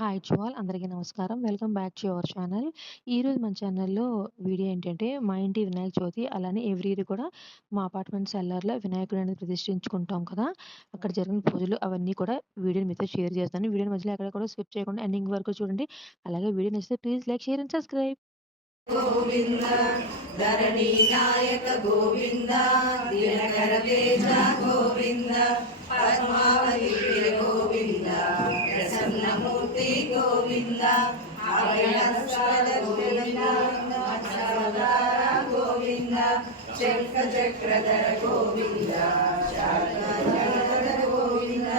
Hi to all అందరికీ నమస్కారం. Welcome back to your channel. ఈరోజు మన ఛానల్‌లో వీడియో ఏంటంటే, మా ఇంటి వినాయక చవితి అలానే ఎవ్రీ ఇయర్ కూడా మా అపార్ట్మెంట్ సెల్లార్‌లో వినాయకుడిని ప్రతిష్ఠించుకుంటాం కదా! అక్కడ జరిగిన పూజలు అవన్నీ కూడా వీడియోని మీతో షేర్ చేస్తాను. వీడియోని మధ్యలో ఎక్కడ కూడా స్కిప్ చేయకుండా ఎండింగ్ వరకు చూడండి. అలాగే వీడియో నచ్చితే please like, share and subscribe. Govinda ధరణి నాయక గోవింద దినకర తేజ గోవింద పద్మావతి ప్రియ గోవింద ప్రసన్నమూర్తి గోవింద అభయహస్త గోవింద మత్స్యావతార గోవింద శంఖ చక్రధర గోవింద శారదాధర గోవింద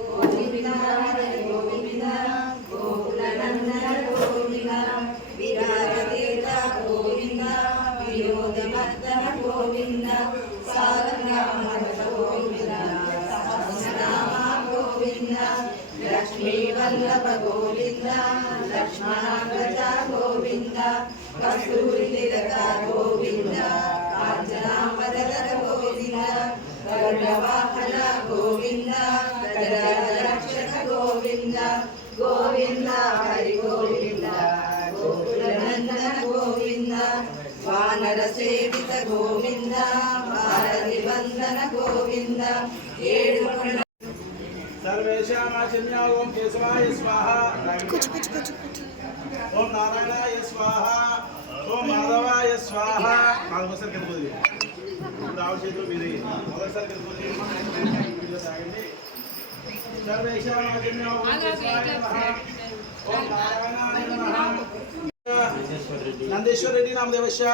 గోవింద గోవింద గోకులనందన గోవింద విరాజతీర్థ గోవింద వినోదమర్దన గోవింద సారంగమహత గోవింద సహస్రనామ గోవింద లక్ష్మీ వల్లభ గోవింద లక్ష్మణాగ్రజ గోవింద కస్తూరి తిలక గోవింద కాంచనామదర గోవింద గరుడవాహన గోవింద గజరక్షక గోవింద గోవింద హరి గోవింద గోకులనందన గోవింద వానర సేవిత గోవింద భారతి వందన గోవింద ఏడు सर्वेशामाचम्या ओम केशवाय स्वाहा कुछ ओम नारायणाय स्वाहा ओम माधवाय स्वाहा నాలుగో సారి కలుపుది రావు చేతులు మీది మొదటిసారి కలుపుది सर्वेशामाचम्या ओम केशवाय स्वाहा ओम नारायणाय नमः नंदेश्वर रेड्डी नामदेवस्य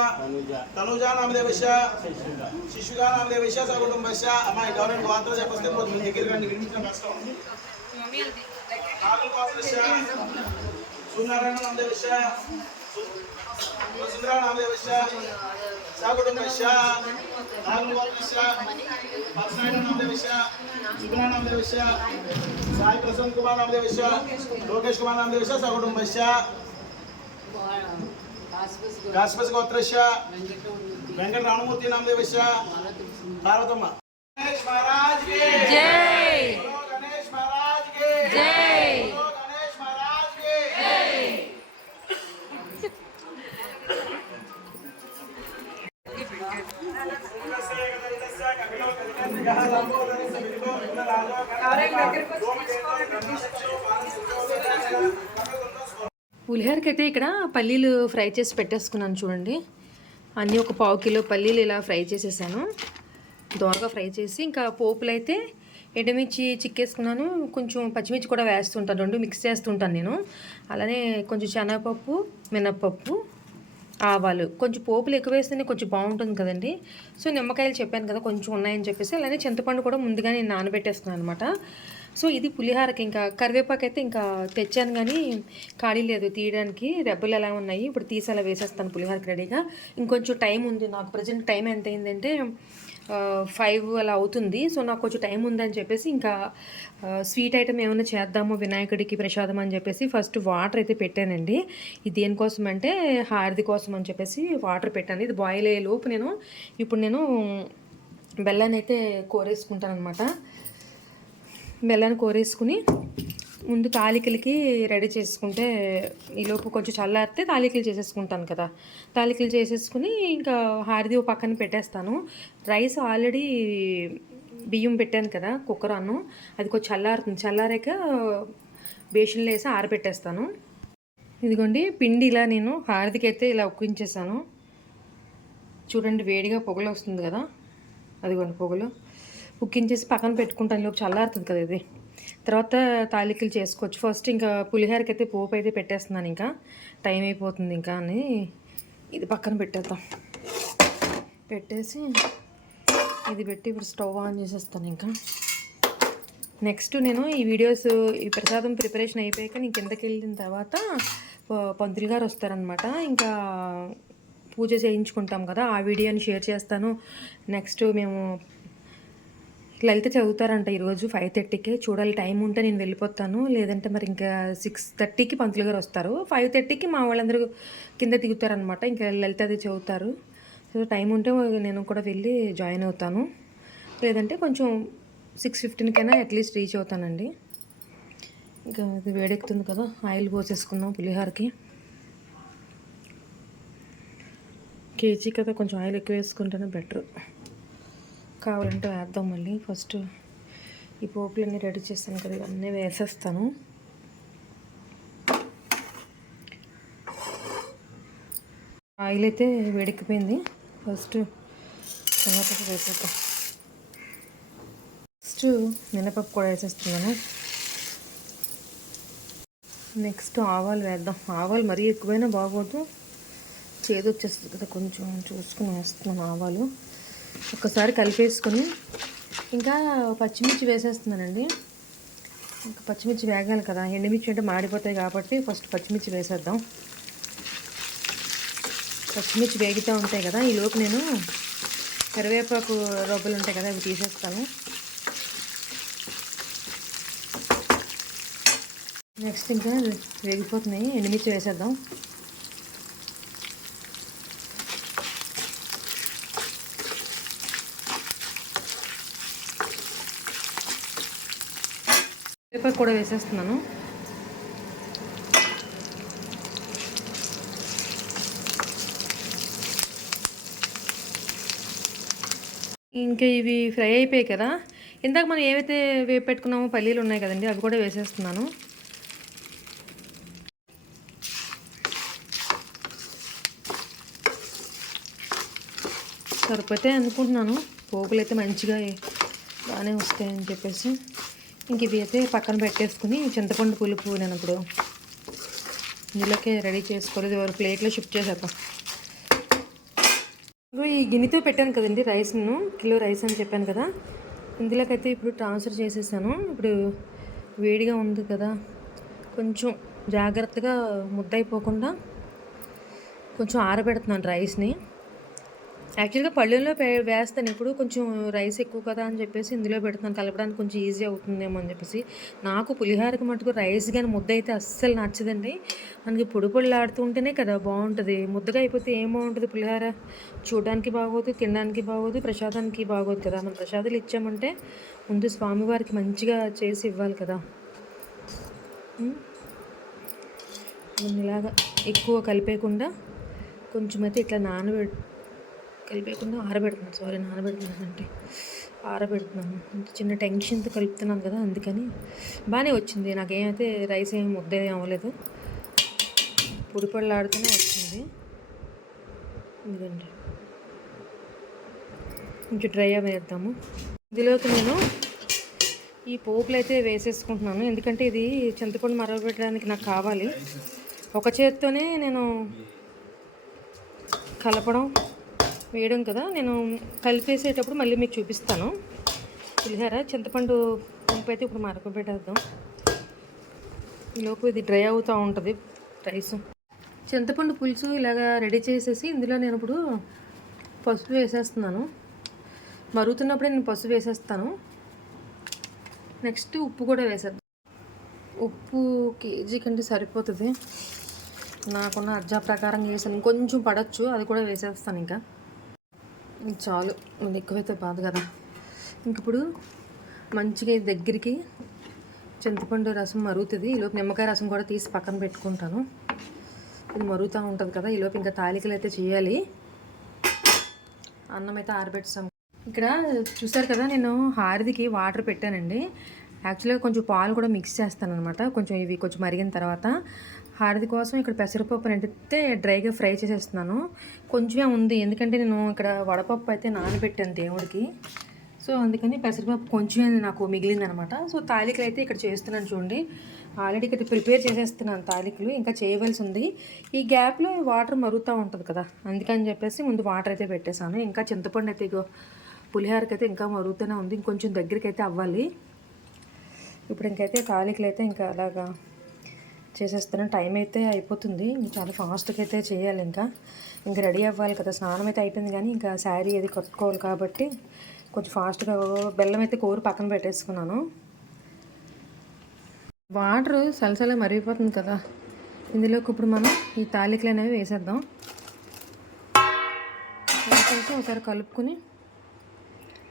तनुजा नामदेवस्य शिशुगा नामदेवस्य सकुटुंबस्य अम्माई गवर्नमेंट वात्र చెప్పొస్తే మీ దగ్గర రండి వినిపించడం కష్టం నాలుగు వాత్రस्य సునారాయణ నామదేవस्य సుందర నామదేవस्य సకుటుంబस्य నాలుగు వాత్రस्य పర్సనాయణ నామదేవस्य సుగుణ నామదేవस्य సాయి ప్రసన్న కుమార్ నామదేవस्य లోకేష్ కుమార్ నామదేవस्य సకుటుంబस्य गास्पस गोत्रस्य वेंकट राममूर्ति नामदेवस्य भारतम्म गणेश महाराज की जय गणेश महाराज की जय गणेश महाराज की जय పులిహోరకి అయితే ఇక్కడ పల్లీలు ఫ్రై చేసి పెట్టేసుకున్నాను చూడండి. అన్నీ ఒక పావు కిలో పల్లీలు ఇలా ఫ్రై చేసేసాను. దోరగా ఫ్రై చేసి ఇంకా పోపులు అయితే ఎండుమిర్చి చిక్కేసుకున్నాను. కొంచెం పచ్చిమిర్చి కూడా వేస్తుంటాను. రెండు మిక్స్ చేస్తుంటాను నేను. అలానే కొంచెం శనగపప్పు, మినప్పప్పు, ఆవాలు కొంచెం పోపులు ఎక్కువ వేస్తేనే కొంచెం బాగుంటుంది కదండి. సో నిమ్మకాయలు చెప్పాను కదా కొంచెం ఉన్నాయని చెప్పేసి, అలానే చింతపండు కూడా ముందుగా నేను నానబెట్టేస్తున్నాను అనమాట. సో ఇది పులిహారకి ఇంకా కరివేపాకు అయితే ఇంకా తెచ్చాను కానీ ఖాళీ లేదు తీయడానికి. రెబ్బలు ఎలా ఉన్నాయి ఇప్పుడు తీసి అలా వేసేస్తాను పులిహారకి రెడీగా. ఇంకొంచెం టైం ఉంది నాకు. ప్రజెంట్ టైం ఎంత అయిందంటే 5 అలా అవుతుంది. సో నాకు కొంచెం టైం ఉందని చెప్పేసి ఇంకా స్వీట్ ఐటమ్ ఏమైనా చేద్దాము వినాయకుడికి ప్రసాదం అని చెప్పేసి ఫస్ట్ వాటర్ అయితే పెట్టానండి. ఇది దేనికోసం అంటే హారతి కోసం అని చెప్పేసి వాటర్ పెట్టాను. ఇది బాయిల్ అయ్యే లోపు ఇప్పుడు నేను బెల్లాన్ని అయితే కోరేసుకుంటాను అనమాట. బెల్లాన్ని కోరేసుకుని ముందు తాలికలకి రెడీ చేసుకుంటే ఈలోపు కొంచెం చల్లారితే తాలికలు చేసేసుకుంటాను కదా. తాలికలు చేసేసుకుని ఇంకా హారతి పక్కన పెట్టేస్తాను. రైస్ ఆల్రెడీ బియ్యం పెట్టాను కదా కుక్కర్ అన్నం, అది కొంచెం చల్లారుతుంది. చల్లారాక బేషన్లో వేసి ఆరబెట్టేస్తాను. ఇదిగోండి పిండి ఇలా నేను హారతికి అయితే ఇలా ఉక్కించేసాను చూడండి. వేడిగా పొగలు వస్తుంది కదా, అదిగోండి పొగలు ఉక్కించేసి పక్కన పెట్టుకుంటాను. లోపు చల్లారుతుంది కదా ఇది. తర్వాత తాలికలు చేసుకోవచ్చు. ఫస్ట్ ఇంకా పులిహోరకి అయితే పోపు అయితే పెట్టేస్తున్నాను. ఇంకా టైం అయిపోతుంది ఇంకా అని ఇది పక్కన పెట్టేద్దాం. పెట్టేసి ఇది పెట్టి ఇప్పుడు స్టవ్ ఆన్ చేసేస్తాను. ఇంకా నెక్స్ట్ నేను ఈ వీడియోస్ ఈ ప్రసాదం ప్రిపరేషన్ అయిపోయాక నేను కిందకి వెళ్ళిన తర్వాత పంతులు గారు వస్తారనమాట. ఇంకా పూజ చేయించుకుంటాం కదా, ఆ వీడియోని షేర్ చేస్తాను. నెక్స్ట్ మేము లలిత చదువుతారంట ఈరోజు 5:30కే. చూడాలి, టైం ఉంటే నేను వెళ్ళిపోతాను, లేదంటే మరి ఇంకా 6:30కి పంతులు గారు వస్తారు. 5:30కి మా వాళ్ళందరూ కింద దిగుతారనమాట. ఇంకా లలిత అది చదువుతారు. సో టైం ఉంటే నేను కూడా వెళ్ళి జాయిన్ అవుతాను, లేదంటే కొంచెం 6:15కైనా అట్లీస్ట్ రీచ్ అవుతానండి. ఇంకా ఇది వేడెక్కుతుంది కదా, ఆయిల్ పోసేసుకుందాం పులిహోరకి. కేజీ కదా, కొంచెం ఆయిల్ ఎక్కువ వేసుకుంటేనే బెటర్. కావాలంటే వేద్దాం మళ్ళీ. ఫస్ట్ ఈ పోపులన్నీ రెడీ చేస్తాను కదా, ఇవన్నీ వేసేస్తాను. ఆయిల్ అయితే వేడెక్కిపోయింది. ఫస్ట్ మినపప్పు వేసేద్దాం. ఫస్ట్ మినపప్పు కూడా వేసేస్తున్నాను. నెక్స్ట్ ఆవాలు వేద్దాం. ఆవాలు మరీ ఎక్కువైనా బాగోదు, చేదు వచ్చేస్తుంది కదా, కొంచెం చూసుకుని వేస్తున్నాను ఆవాలు. ఒక్కసారి కలిపేసుకొని ఇంకా పచ్చిమిర్చి వేసేస్తున్నానండి. ఇంకా పచ్చిమిర్చి వేగాలి కదా, ఎండుమిర్చి అంటే మాడిపోతాయి కాబట్టి ఫస్ట్ పచ్చిమిర్చి వేసేద్దాం. పచ్చిమిర్చి వేగుతూ ఉంటాయి కదా, ఈలోపు నేను కరివేపాకు రబ్బలు ఉంటాయి కదా, అవి తీసేస్తాను. నెక్స్ట్ ఇంకా వేగిపోతున్నాయి, ఎండుమిర్చి వేసేద్దాం. కరివేపాకు కూడా వేసేస్తున్నాను. ఇంకా ఇవి ఫ్రై అయిపోయాయి కదా, ఇందాక మనం ఏవైతే వేపు పెట్టుకున్నామో పల్లీలు ఉన్నాయి కదండి, అవి కూడా వేసేస్తున్నాను. సరిపోతే అనుకుంటున్నాను, పోపులు అయితే మంచిగా బాగానే వస్తాయని చెప్పేసి. ఇంక ఇవి అయితే పక్కన పెట్టేసుకుని చింతపండు పులుపు నేను ఇప్పుడు ఇందులోకే రెడీ చేసుకోలేదు, ఎవరు ప్లేట్లో షిఫ్ట్ చేసేద్దాం. ఈ గిన్నెతో పెట్టాను కదండి రైస్ను, కిలో రైస్ అని చెప్పాను కదా, ఇందులోకైతే ఇప్పుడు ట్రాన్స్ఫర్ చేసేసాను. ఇప్పుడు వేడిగా ఉంది కదా, కొంచెం జాగ్రత్తగా ముద్దయిపోకుండా కొంచెం ఆరబెడుతున్నాను రైస్ని. యాక్చువల్గా పళ్ళెంలో వేస్తాను ఇప్పుడు, కొంచెం రైస్ ఎక్కువ కదా అని చెప్పేసి ఇందులో పెడుతున్నాను, కలపడానికి కొంచెం ఈజీ అవుతుందేమో అని చెప్పేసి. నాకు పులిహోరకి మటుకు రైస్ కానీ ముద్ద అయితే అస్సలు నచ్చదండి. మనకి పొడి పొడిలాడుతూ ఉంటేనే కదా బాగుంటుంది, ముద్దగా అయిపోతే ఏం బాగుంటుంది పులిహోర. చూడడానికి బాగోదు, తినడానికి బాగోదు, ప్రసాదానికి బాగోదు కదా. మనం ప్రసాదాలు ఇచ్చామంటే ముందు స్వామివారికి మంచిగా చేసి ఇవ్వాలి కదా. ఇలాగా ఎక్కువ కలిపేయకుండా కొంచెం అయితే ఇట్లా కలిపేయకుండా ఆరబెడుతున్నాను. చిన్న టెన్షన్తో కలుపుతున్నాను కదా, అందుకని బాగానే వచ్చింది. నాకేమైతే రైస్ ఏమి ముద్ద ఏమి అవ్వలేదు, పొడి పొడిలాడుతూనే వచ్చింది. ఇదండి, కొంచెం డ్రై వేద్దాము. ఇందులోకి నేను ఈ పోపులు అయితే వేసేసుకుంటున్నాను, ఎందుకంటే ఇది చింతపండు మరగబెట్టడానికి నాకు కావాలి. ఒక చేత్తోనే నేను కలపడం వేయడం కదా, నేను కలిపేసేటప్పుడు మళ్ళీ మీకు చూపిస్తాను. పులిహోర చింతపండు పులుపు అయితే ఇప్పుడు మరగబెట్టేద్దాం. ఈలోపు ఇది డ్రై అవుతూ ఉంటుంది రైస్. చింతపండు పులుసు ఇలాగా రెడీ చేసేసి ఇందులో నేను ఇప్పుడు పసుపు వేసేస్తున్నాను. మరుగుతున్నప్పుడే నేను పసుపు వేసేస్తాను. నెక్స్ట్ ఉప్పు కూడా వేసేద్దాం. ఉప్పు కేజీ కంటే సరిపోతుంది, నాకున్న అర్జా ప్రకారం వేసాను, కొంచెం పడవచ్చు, అది కూడా వేసేస్తాను. ఇంకా చాలు, ఎక్కువైతే బాధ కదా. ఇంక ఇప్పుడు మంచిగా దగ్గరికి చింతపండు రసం మరుగుతుంది. ఈలోపు నిమ్మకాయ రసం కూడా తీసి పక్కన పెట్టుకుంటాను. ఇది మరుగుతూ ఉంటుంది కదా, ఈలోపు ఇంకా తాలికలు అయితే చేయాలి. అన్నం అయితే ఆరబెట్టాం. ఇక్కడ చూసారు కదా, నేను హారతికి వాటర్ పెట్టానండి. యాక్చువల్గా కొంచెం పాలు కూడా మిక్స్ చేస్తాను అనమాట, కొంచెం ఇవి కొంచెం మరిగిన తర్వాత. హారతి కోసం ఇక్కడ పెసరపప్పు అంటే డ్రైగా ఫ్రై చేసేస్తున్నాను. కొంచెమే ఉంది, ఎందుకంటే నేను ఇక్కడ వడపప్పు అయితే నానబెట్టాను దేవుడికి, సో అందుకని పెసరపప్పు కొంచెమే నాకు మిగిలిందనమాట. సో తాలికలు అయితే ఇక్కడ చేస్తున్నాను చూడండి. ఆల్రెడీ ఇక్కడ ప్రిపేర్ చేసేస్తున్నాను తాలికలు, ఇంకా చేయవలసి ఉంది. ఈ గ్యాప్లో వాటర్ మరుగుతూ ఉంటుంది కదా, అందుకని చెప్పేసి ముందు వాటర్ అయితే పెట్టేశాను. ఇంకా చింతపండు అయితే పులిహోరకి అయితే ఇంకా మరుగుతూనే ఉంది, ఇంకొంచెం దగ్గరికి అయితే అవ్వాలి. ఇప్పుడు ఇంకైతే తాలికలు అయితే ఇంకా అలాగా చేసేస్తున్నాను. టైం అయితే అయిపోతుంది, చాలా ఫాస్ట్గా అయితే చేయాలి. ఇంకా రెడీ అవ్వాలి కదా. స్నానం అయితే అయిపోయింది కానీ ఇంకా శారీ అది కట్టుకోవాలి కాబట్టి కొంచెం ఫాస్ట్గా. బెల్లం అయితే కోరి పక్కన పెట్టేసుకున్నాను. వాటర్ సలసల మరిగిపోతుంది కదా, ఇందులోకి ఇప్పుడు మనం ఈ తాలికలు అనేవి వేసేద్దాం. వేసేసి ఒకసారి కలుపుకొని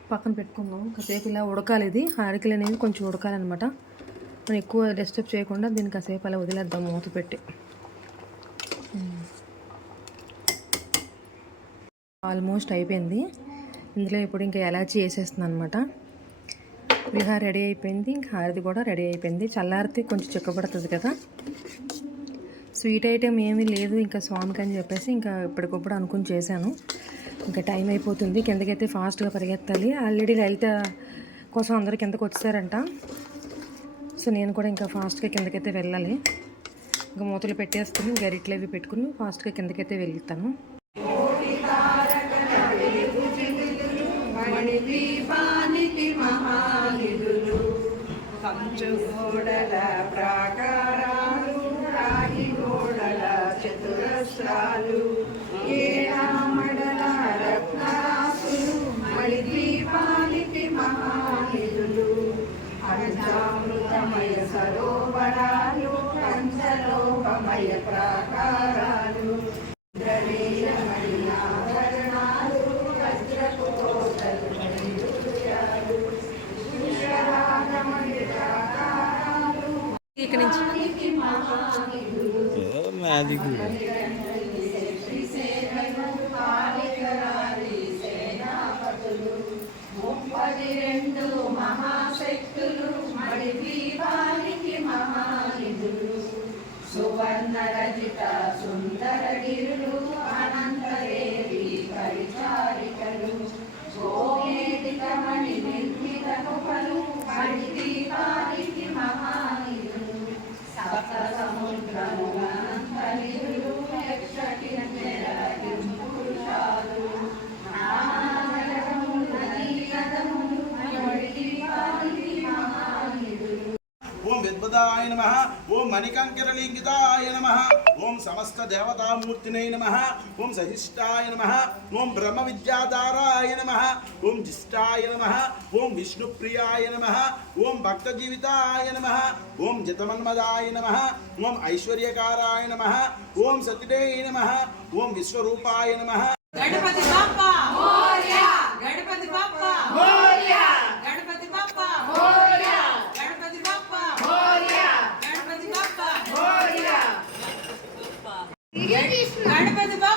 పక్కన పెట్టుకుందాం. కాసేపు ఇలా ఉడకాలి, ఇది హారికలు అనేవి కొంచెం ఉడకాలన్నమాట. మనం ఎక్కువ డిస్టర్బ్ చేయకుండా దీన్ని కాసేపు అలా వదిలేద్దాం మూత పెట్టి. ఆల్మోస్ట్ అయిపోయింది. ఇందులో ఇప్పుడు ఇంకా ఎలాచీ వేసేస్తున్నాను అనమాట. పులిహోర రెడీ అయిపోయింది, ఇంకా హారతి కూడా రెడీ అయిపోయింది. చల్లారితే కొంచెం చిక్కబడుతుంది కదా. స్వీట్ ఐటెం ఏమీ లేదు ఇంకా స్వామికి అని చెప్పేసి ఇంకా ఇప్పటికప్పుడు అనుకుని చేశాను. ఇంకా టైం అయిపోతుంది, కిందకైతే ఫాస్ట్గా పరిగెత్తాలి. ఆల్రెడీ లలిత కోసం అందరూ కిందకు వచ్చారంట. సో నేను కూడా ఇంకా ఫాస్ట్గా కిందకైతే వెళ్ళాలి. ఇంకా మూతలు పెట్టేసుకుని గరిట్లు అవి పెట్టుకుని ఫాస్ట్గా కిందకైతే వెళ్తాను. మణిదీపానికి మహానిధులు కంచుగోడల ప్రాకారాలు రాగి గోడల చతురస్రాలు ఏడామడల రత్నాసులు మణిదీపానికి మహానిధులు పంచామృతమయ సరోవరాలు పంచలోకమయ ప్రాకారాలు ఇంద్రనీలమణి ఆభరణాలు వజ్రపు కోటలు వైడూర్యాలు పుష్యరాగమణి ప్రాకారాలు ఇక్కడ నుంచి రెండు మహాశక్తులు మణిదీపానికి మహానిధులు సువర్ణ రజిత సుందర గిరులు అనంతదేవి పరిచారికలు గోవేదిక మణి నిర్మిత కుపలు మణిదీపానికి మహానిధులు సప్త సముద్రముల అనంత నిధులు యక్ష కిన్నెర పురుషాలు ఓం విద్వదాయ నమః. ఓం మణికంకరలింగితాయ నమః. ఓం సమస్త దేవతామూర్తినై నమః. ఓం సహిష్టాయ నమః. ఓం బ్రహ్మ విద్యాధారాయ నమః. ఓం జిష్టాయ నమః. ఓం విష్ణుప్రియాయ నమః. ఓం భక్తజీవితాయ నమః. ఓం జితమన్మదాయ నమః. ఓం ఐశ్వర్యకారాయ నమః. ఓం సతిదే నమః. ఓం విశ్వరూపాయ నమః. గణపతి బాప్పా మోరియా గణపతి బాప్పా మోరియా గణపతి బాప్పా మోరియా గణపతి బాప్పా మోరియా గణపతి బాప్పా మోరియా గణపతి బాప్పా